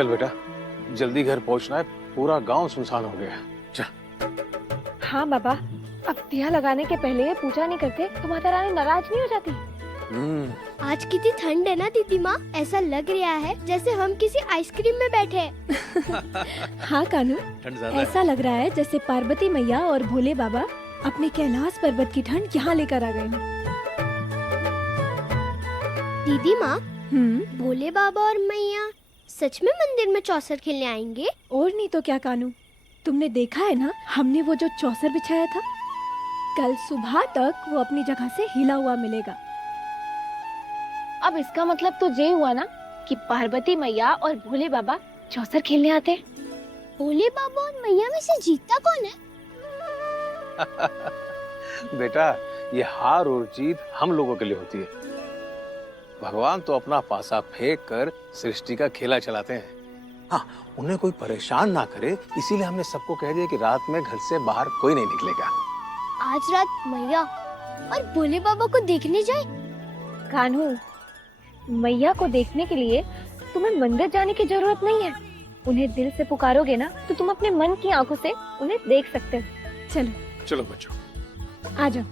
चल बेटा, जल्दी घर पहुंचना है, पूरा गांव सुनसान हो गया। चल। हाँ बाबा, अब दिया लगाने के पहले पूजा नहीं करते तो माता रानी नाराज नहीं हो जाती? आज कितनी ठंड है ना दीदी माँ, ऐसा लग रहा है जैसे हम किसी आइसक्रीम में बैठे हैं। हाँ कानू, ऐसा लग रहा है जैसे पार्वती मैया और भोले बाबा अपने कैलाश पर्वत की ठंड यहाँ लेकर आ गए हैं। दीदी माँ, भोले बाबा और मैया सच में मंदिर में चौसर खेलने आएंगे? और नहीं तो क्या कानू, तुमने देखा है ना हमने वो जो चौसर बिछाया था, कल सुबह तक वो अपनी जगह से हिला हुआ मिलेगा। अब इसका मतलब तो ये हुआ ना कि पार्वती मैया और भोले बाबा चौसर खेलने आते हैं। भोले बाबा और मैया में से जीतता कौन है? बेटा, ये हार और जीत हम लोगों के लिए होती है। भगवान तो अपना पासा फेंक कर सृष्टि का खेला चलाते हैं। हाँ, उन्हें कोई परेशान ना करे, इसीलिए हमने सबको कह दिया कि रात में घर से बाहर कोई नहीं निकलेगा। आज रात मैया और भोले बाबा को देखने जाए? कान्हू, मैया को देखने के लिए तुम्हें मंदिर जाने की जरूरत नहीं है। उन्हें दिल से पुकारोगे ना तो तुम अपने मन की आंखों से उन्हें देख सकते हो। चलो चलो बच्चों, आ जाओ।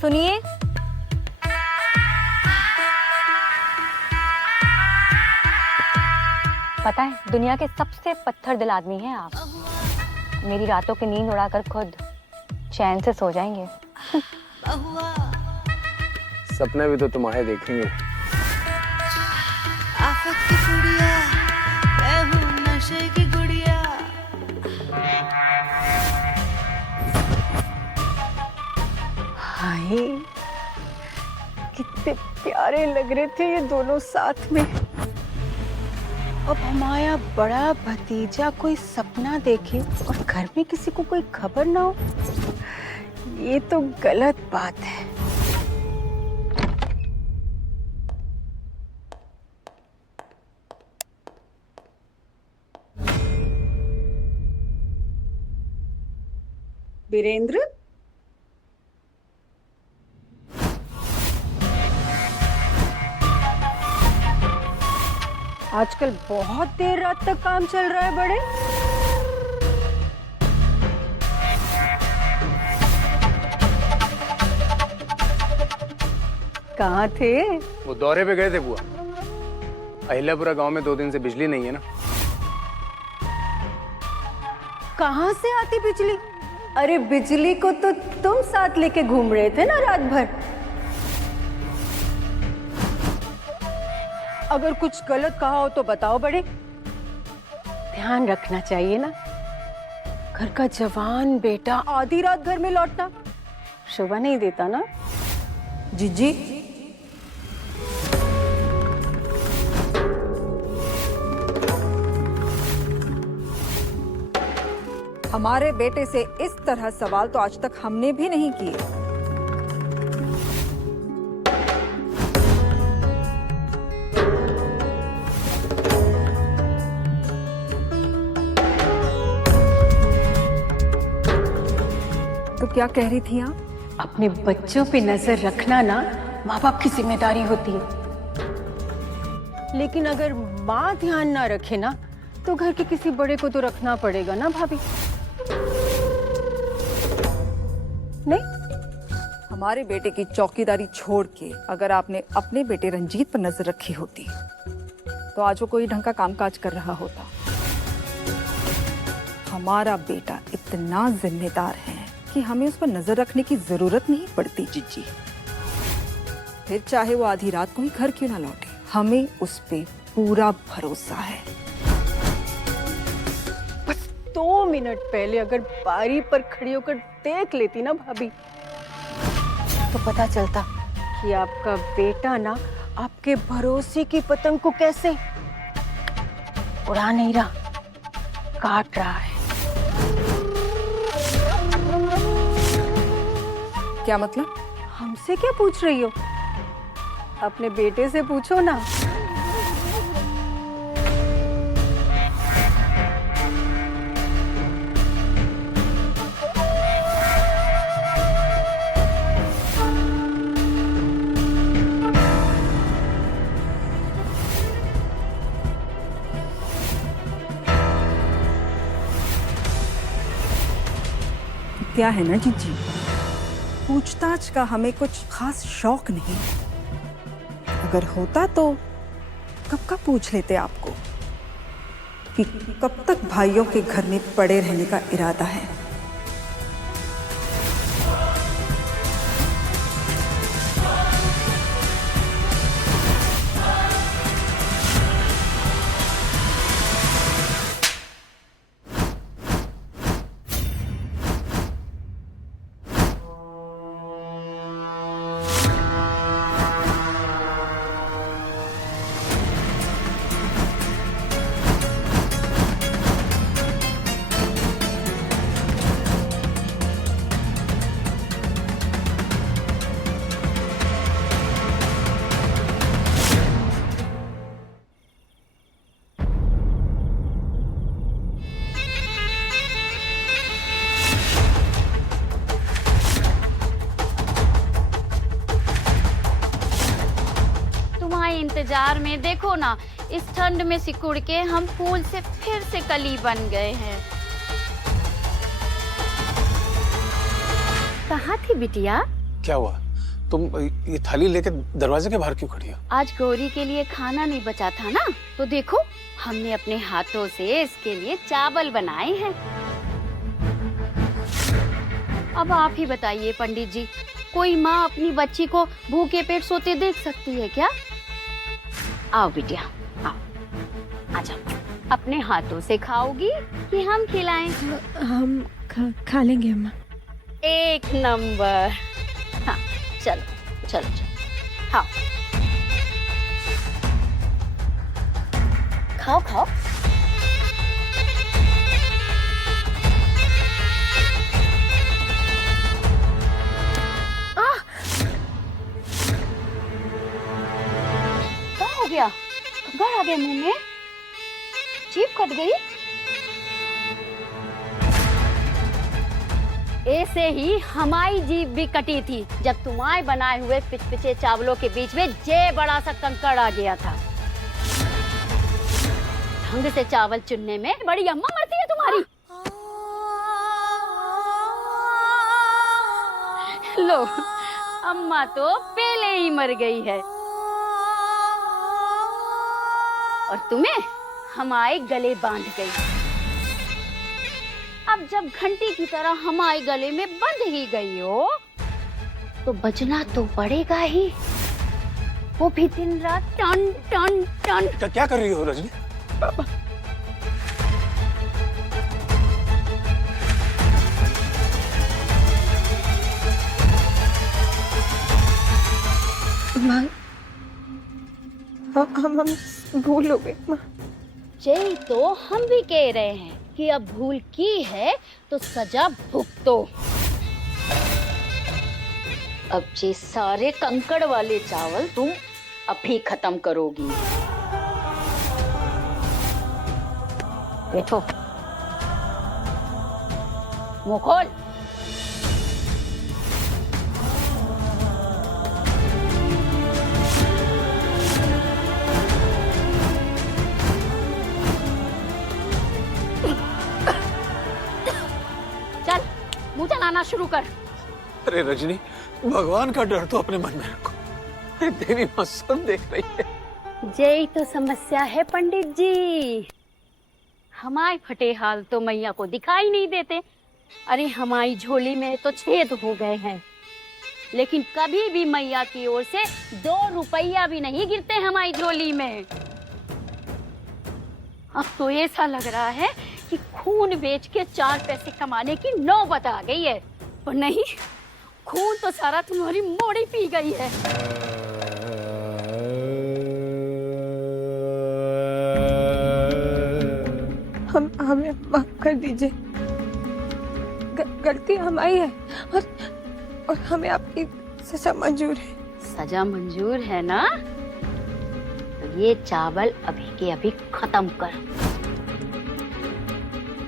सुनिए, पता है दुनिया के सबसे पत्थर दिल आदमी हैं आप। मेरी रातों की नींद उड़ाकर खुद चैन से सो जाएंगे। सपने भी तो तुम्हारे देखेंगे। आफत की गुड़िया, मैं हूँ नशे की गुड़िया। हाय, कितने प्यारे लग रहे थे ये दोनों साथ में। अब हमारा बड़ा भतीजा कोई सपना देखे और घर में किसी को कोई खबर ना हो, ये तो गलत बात है। वीरेंद्र, आजकल बहुत देर रात तक काम चल रहा है बड़े। कहाँ थे? वो दौरे पे गए थे बुआ। अहिल्यापुरा गांव में 2 दिन से बिजली नहीं है ना। कहाँ से आती बिजली? अरे बिजली को तो तुम साथ लेके घूम रहे थे ना रात भर। अगर कुछ गलत कहा हो तो बताओ बड़े। ध्यान रखना चाहिए ना, घर का जवान बेटा आधी रात घर में लौटना शोभा नहीं देता ना। जीजी, हमारे बेटे से इस तरह सवाल तो आज तक हमने भी नहीं किए। तो क्या कह रही थी आप? अपने बच्चों पे नजर रखना ना माँ बाप की जिम्मेदारी होती है, लेकिन अगर माँ ध्यान ना रखे ना तो घर के किसी बड़े को तो रखना पड़ेगा ना भाभी। नहीं, हमारे बेटे की चौकीदारी छोड़ के अगर आपने अपने बेटे रंजीत पर नजर रखी होती तो आज वो कोई ढंग का कामकाज कर रहा होता। हमारा बेटा इतना जिम्मेदार है कि हमें उस पर नजर रखने की जरूरत नहीं पड़ती जीजी। फिर चाहे वो आधी रात को ही घर क्यों ना लौटे, हमें उस पे पूरा भरोसा है। बस 2 मिनट पहले अगर बारी पर खड़ी होकर देख लेती ना भाभी तो पता चलता कि आपका बेटा ना आपके भरोसे की पतंग को कैसे उड़ा नहीं रहा, काट रहा है। क्या मतलब? हमसे क्या पूछ रही हो? अपने बेटे से पूछो ना। हत्या है ना जीजी। पूछताछ का हमें कुछ खास शौक नहीं। अगर होता तो कब का पूछ लेते आपको कि कब तक भाइयों के घर में पड़े रहने का इरादा है। इंतजार में देखो ना, इस ठंड में सिकुड़ के हम फूल से फिर से कली बन गए हैं। कहाँ थी बिटिया? क्या हुआ? तुम ये थाली लेकर दरवाजे के बाहर क्यों खड़ी हो? आज गौरी के लिए खाना नहीं बचा था ना, तो देखो हमने अपने हाथों से इसके लिए चावल बनाए हैं। अब आप ही बताइए पंडित जी, कोई माँ अपनी बच्ची को भूखे पेट सोते देख सकती है क्या? आओ बिटिया, आओ, आजा। अपने हाथों से खाओगी कि हम खिलाएं? हम खा लेंगे अम्मा। एक नंबर। हाँ, चलो चलो चलो, खाओ खाओ खाओ। क्या कंकड़ आ गया मुंह में? जीभ कट गई? ऐसे ही हमारी जीभ भी कटी थी जब तुम्हारे बनाए हुए पिचपिचे चावलों के बीच में जे बड़ा सा कंकड़ आ गया था। ढंग से चावल चुनने में बड़ी अम्मा मरती है तुम्हारी। लो, अम्मा तो पहले ही मर गई है और तुम्हें हमारे गले बांध गई। अब जब घंटी की तरह हमारे गले में बंध ही गई हो तो बजना तो पड़ेगा ही, वो भी दिन रात टन टन टन। क्या कर रही हो रजनी? माँ, हम भूल हो गए माँ। यही तो हम भी कह रहे हैं कि अब भूल की है तो सजा भुगतो। अब ये सारे कंकड़ वाले चावल तुम अभी खत्म करोगी। बैठो, मुंह खोल। मुंह चलाना शुरू कर। अरे रजनी, भगवान का डर तो अपने मन में रखो। देवी माँ सब देख रही है। यही तो समस्या है पंडित जी, हमारे फटे हाल तो मैया को दिखाई नहीं देते। अरे हमारी झोली में तो छेद हो गए हैं, लेकिन कभी भी मैया की ओर से 2 रुपया भी नहीं गिरते हमारी झोली में। अब तो ऐसा लग रहा है कि खून बेच के 4 पैसे कमाने की नौबत आ गई है। और नहीं, खून तो सारा तुम्हारी मोड़ी पी गई है। हमें माफ कर दीजिए, गलती हमारी है और हमें आपकी सजा मंजूर है। सजा मंजूर है ना? तो ये चावल अभी के अभी खत्म कर।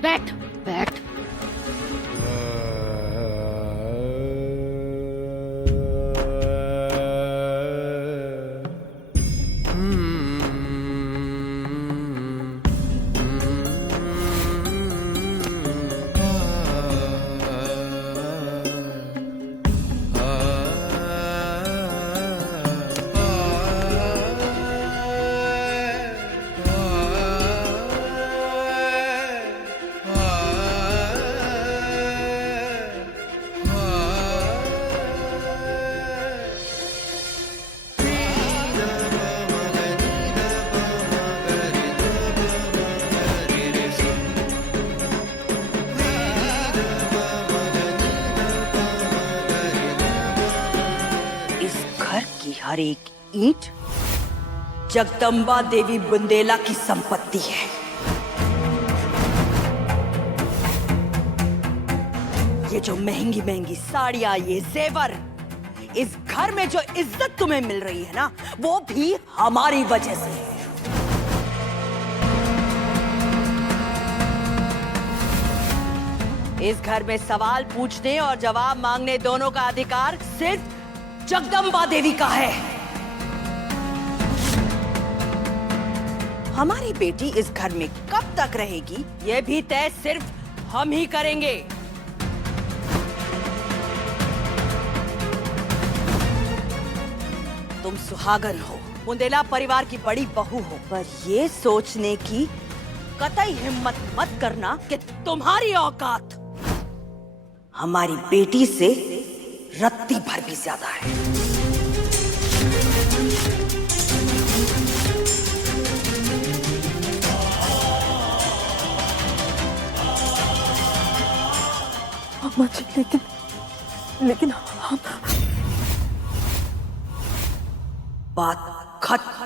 बैठ बैठ। हर एक ईंट जगदम्बा देवी बुंदेला की संपत्ति है। ये जो महंगी महंगी साड़ियां, ये जेवर, इस घर में जो इज्जत तुम्हें मिल रही है ना, वो भी हमारी वजह से है। इस घर में सवाल पूछने और जवाब मांगने दोनों का अधिकार सिर्फ जगदम्बा देवी का है। हमारी बेटी इस घर में कब तक रहेगी, यह भी तय सिर्फ हम ही करेंगे। तुम सुहागन हो, बुंदेला परिवार की बड़ी बहू हो, पर ये सोचने की कतई हिम्मत मत करना कि तुम्हारी औकात हमारी बेटी से रत्ती भर भी ज्यादा है। अम्मा जी, लेकिन हम बात खत्म।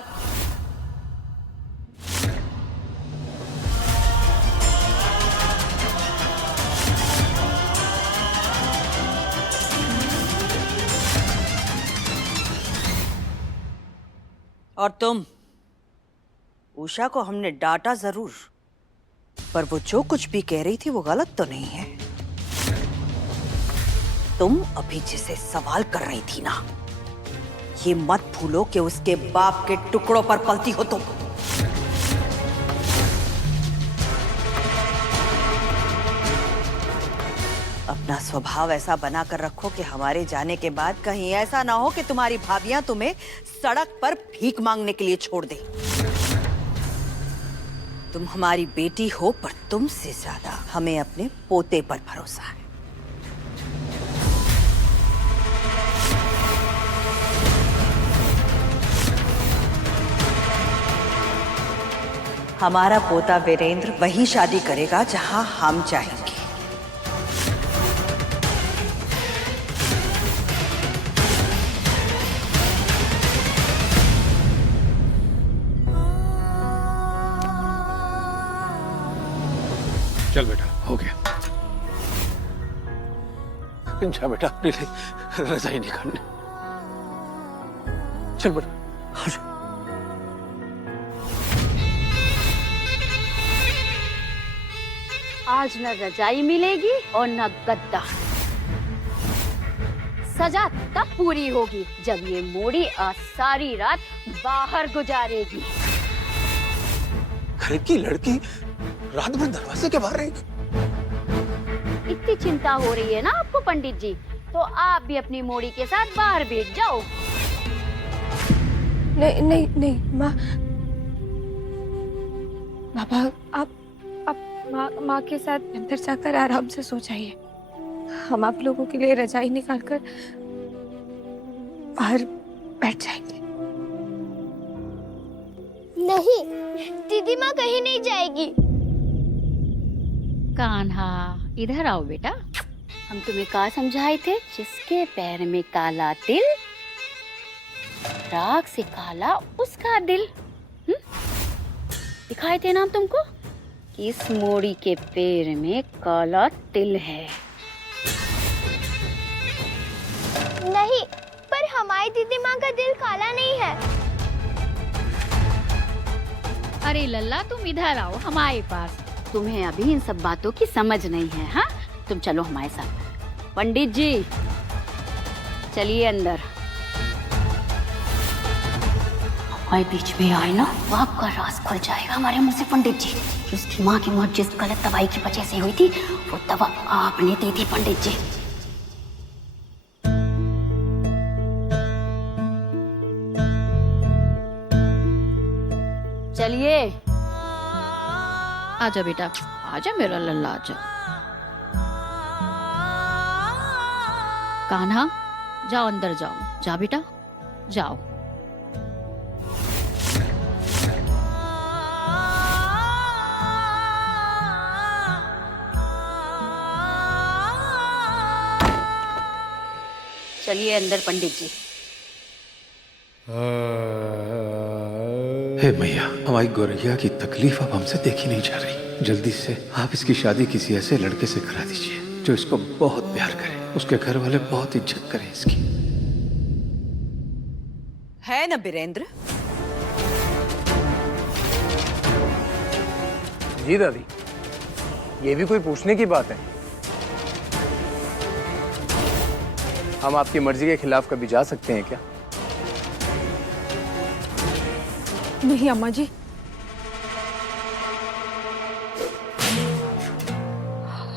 और तुम, उषा को हमने डांटा जरूर, पर वो जो कुछ भी कह रही थी वो गलत तो नहीं है। तुम अभी जिसे सवाल कर रही थी ना, ये मत भूलो कि उसके बाप के टुकड़ों पर पलती हो तुम। अपना स्वभाव ऐसा बना कर रखो कि हमारे जाने के बाद कहीं ऐसा ना हो कि तुम्हारी भाभियां तुम्हें सड़क पर भीख मांगने के लिए छोड़ दे। तुम हमारी बेटी हो, पर तुमसे ज्यादा हमें अपने पोते पर भरोसा है। हमारा पोता वीरेंद्र वही शादी करेगा जहां हम चाहेंगे। चल बेटा, हो गया। जा बेटा, अपने लिए रजाई निकालने। चल बेटा, आ जाओ। आज न रजाई मिलेगी और न गद्दा। सजा तब पूरी होगी जब ये मोड़ी आज सारी रात बाहर गुजारेगी। घर की लड़की रात भर दरवाजे के बाहर रहेगी। इतनी चिंता हो रही है ना आपको पंडित जी, तो आप भी अपनी मोड़ी के साथ बाहर बैठ जाओ। नहीं नहीं नहीं माँ, बाबा आप माँ के साथ अंदर जाकर आराम से सो जाइए। हम आप लोगों के लिए रजाई निकालकर बाहर बैठ जाएंगे। नहीं, दीदी माँ कहीं नहीं जाएगी। कान्हा, इधर आओ बेटा। हम तुम्हें कहा समझाए थे, जिसके पैर में काला तिल, राख से काला उसका दिल। दिखाए थे ना हम तुमको कि इस मोड़ी के पैर में काला तिल है। नहीं, पर हमारी दीदी माँ का दिल काला नहीं है। अरे लल्ला, तुम इधर आओ हमारे पास। तुम्हें अभी इन सब बातों की समझ नहीं है। हाँ, तुम चलो हमारे साथ। पंडित जी चलिए अंदर। हमारे बीच में आए ना, वो आपका राज खुल जाएगा हमारे मुंह से। पंडित जी, उसकी माँ की मौत जिस गलत दवाई की वजह से हुई थी, वो दवा आपने दी थी पंडित जी। चलिए, आजा बेटा, आजा मेरा लल्ला, आजा। कान्हा, जाओ अंदर जाओ। जा बेटा, जाओ। चलिए अंदर पंडित जी। हे मैया, हमारी गोरैया की तकलीफ अब हमसे देखी नहीं जा रही। जल्दी से आप इसकी शादी किसी ऐसे लड़के से करा दीजिए जो इसको बहुत प्यार करे, उसके घर वाले बहुत इज्जत करें इसकी। है ना वीरेंद्र? जी दादी, ये भी कोई पूछने की बात है? हम आपकी मर्जी के खिलाफ कभी जा सकते हैं क्या? नहीं अम्मा जी,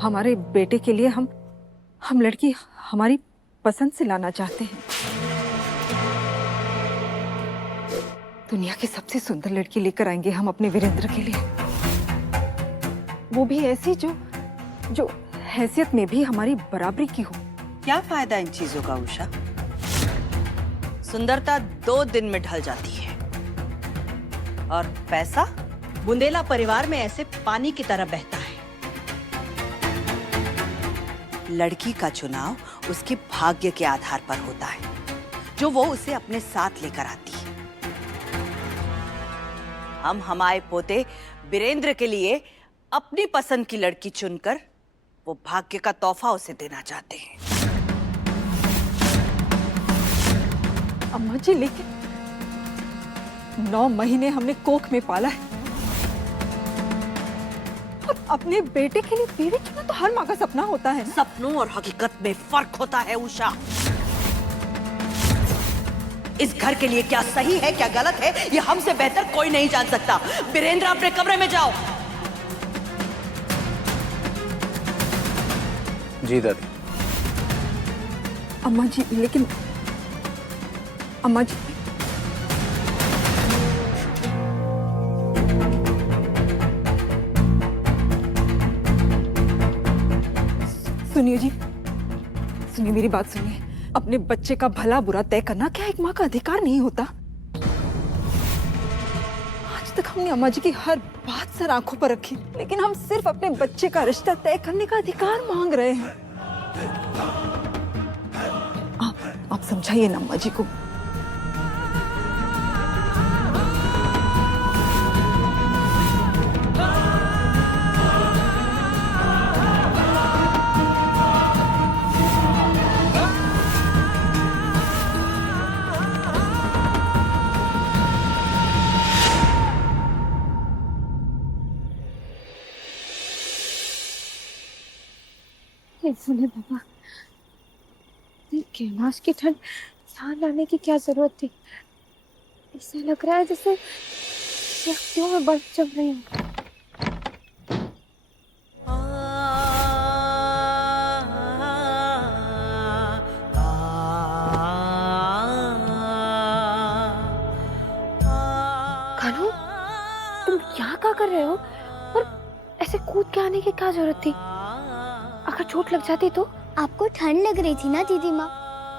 हमारे बेटे के लिए हम लड़की हमारी पसंद से लाना चाहते हैं। दुनिया की सबसे सुंदर लड़की लेकर आएंगे हम अपने वीरेंद्र के लिए, वो भी ऐसी जो हैसियत में भी हमारी बराबरी की हो। क्या फायदा इन चीजों का उषा? सुंदरता 2 दिन में ढल जाती है और पैसा बुंदेला परिवार में ऐसे पानी की तरह बहता है। लड़की का चुनाव उसके भाग्य के आधार पर होता है जो वो उसे अपने साथ लेकर आती है। हम हमारे पोते वीरेंद्र के लिए अपनी पसंद की लड़की चुनकर वो भाग्य का तोहफा उसे देना चाहते हैं। अम्मा जी, लेकिन 9 महीने हमने कोख में पाला है और अपने बेटे के लिए बीवी चुना तो हर माँ का सपना होता है। सपनों और हकीकत में फर्क होता है उषा। इस घर के लिए क्या सही है क्या गलत है ये हमसे बेहतर कोई नहीं जान सकता। वीरेंद्र, अपने कमरे में जाओ। जी दादी। अम्मा जी, लेकिन अम्मा जी, सुनिए जी, सुनिए मेरी बात सुनिए। अपने बच्चे का भला बुरा तय करना क्या एक माँ का अधिकार नहीं होता? आज तक हमने अम्मा जी की हर बात सर आंखों पर रखी, लेकिन हम सिर्फ अपने बच्चे का रिश्ता तय करने का अधिकार मांग रहे हैं। आप समझाइए ना अम्मा जी को। सुने बाबा, कैलाश की ठंड यहाँ लाने की क्या जरूरत थी? ऐसा लग रहा है जैसे शक्तियों में बर्फ जम रही है। कानू, तुम यहाँ क्या कर रहे हो? और ऐसे कूद के आने की क्या जरूरत थी? अगर चोट लग जाती तो? आपको ठंड लग रही थी ना दीदी माँ,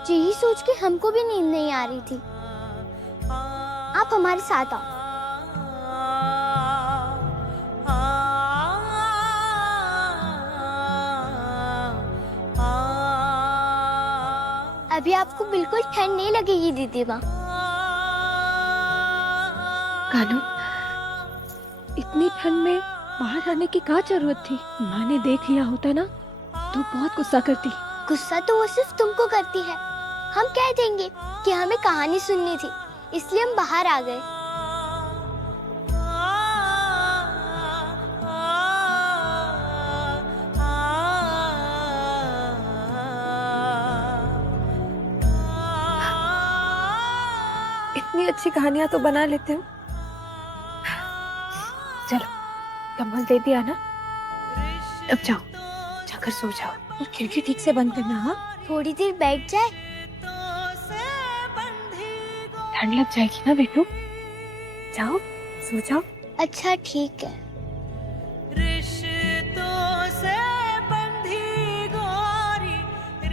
यही सोच के हमको भी नींद नहीं आ रही थी। आप हमारे साथ आओ। अभी आपको बिल्कुल ठंड नहीं लगेगी दीदी माँ। कानू, इतनी ठंड में बाहर आने की क्या जरूरत थी? माँ ने देख लिया होता ना तो बहुत गुस्सा करती। गुस्सा तो वो सिर्फ तुमको करती है। हम कह देंगे कि हमें कहानी सुननी थी, इसलिए हम बाहर आ गए। इतनी अच्छी कहानियां तो बना लेते हो। चलो, कंबल दे दिया ना, अब जाओ, जाकर सो जाओ और खिड़की ठीक से बंद करना। हाँ, थोड़ी देर बैठ जाए। ठंड लग जाएगी ना बेटू, जाओ सो जाओ। अच्छा ठीक है।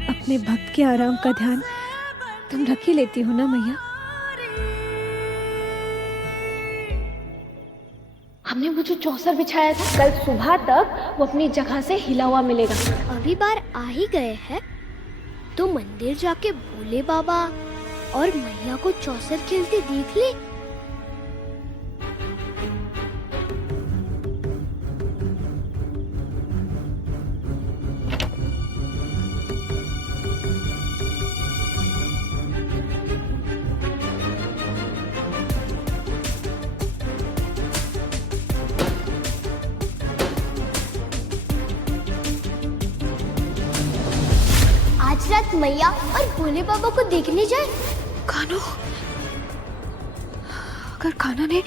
अपने भक्त के आराम का ध्यान तुम रख ही लेती हो ना मैया। हमने वो जो चौसर बिछाया था, कल सुबह तक वो अपनी जगह से हिला हुआ मिलेगा। अभी बार आ ही गए हैं तो मंदिर जाके भोले बाबा और मैया को चौसर खेलते देख ले। आज रात मैया और भोले बाबा को देखने जाए। कान्हा, अगर कान्हा ने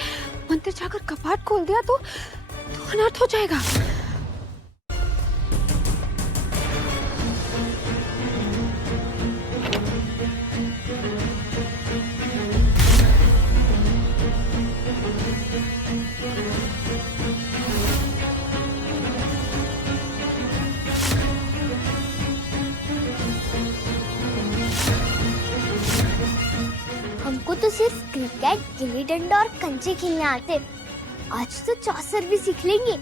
मंदिर जाकर कपाट खोल दिया तो अनर्थ हो जाएगा। हमको तो सिर्फ क्रिकेट, गिल्ली डंडा और कंचे खेलने आते, आज तो चौसर भी सीख लेंगे।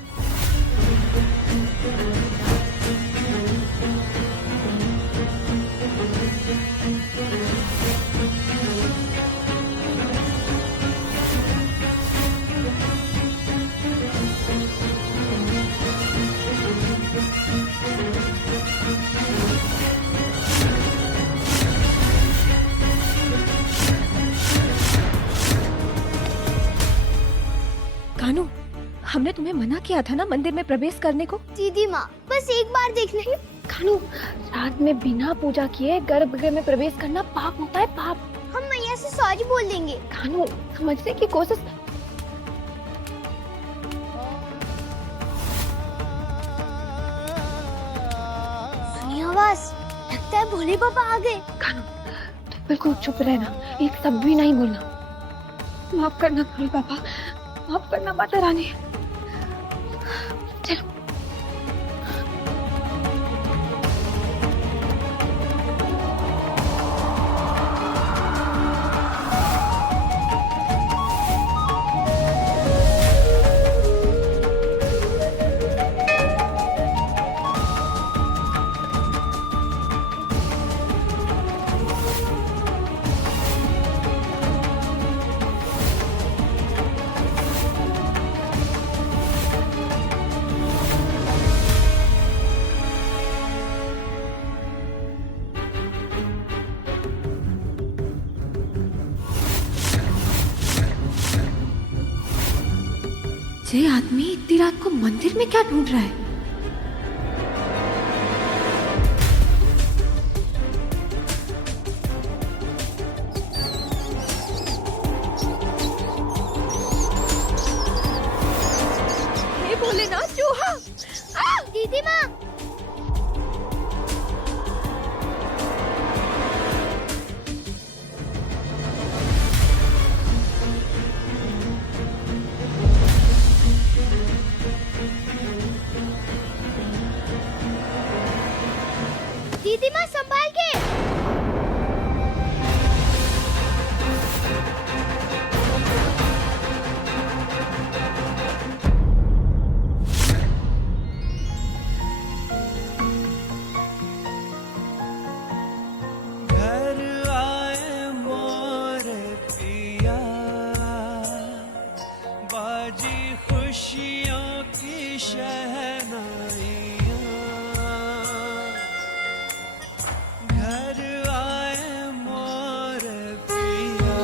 कान्हा, हमने तुम्हें मना किया था ना मंदिर में प्रवेश करने को। दीदी माँ, बस एक बार देखना। कान्हा, रात में बिना पूजा किए गर्भगृह में प्रवेश करना पाप होता है, पाप। हम मैया से सॉरी बोल देंगे। कान्हा, समझने की कोशिश। सुनी आवाज, लगता है भोले बाबा आ गए। कान्हा, तुम बिल्कुल चुप रहना, एक शब्द भी नहीं बोलना। माफ करना भोले बाबा, माफ करना माता रानी। चलो। ये आदमी इतनी रात को मंदिर में क्या ढूंढ रहा है? हे भोलेनाथ, चूहा! दीदी माँ, दीदी माँ संभाल के। घर आए मोर पिया, बाजी खुशियों की शहनाइयाँ। घर आए मोर पिया,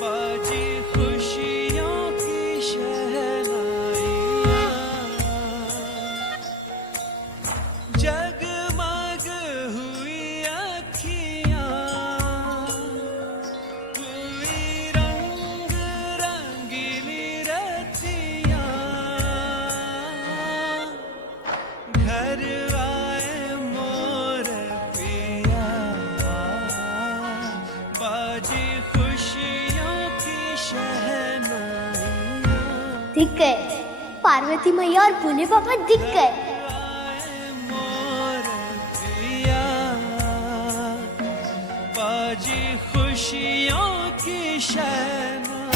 बाजी खुशियों की शहनाइयाँ। जगमग हुई अखियाँ, हुई रंग रंगीली रतियाँ। घर आए मोर पिया, बाजी खुशियों की शहनाइयाँ। दिख गए, पार्वती मैया और भोले बाबा दिख गए। मोर पिया, बाजी खुशियों की शहनाइयाँ।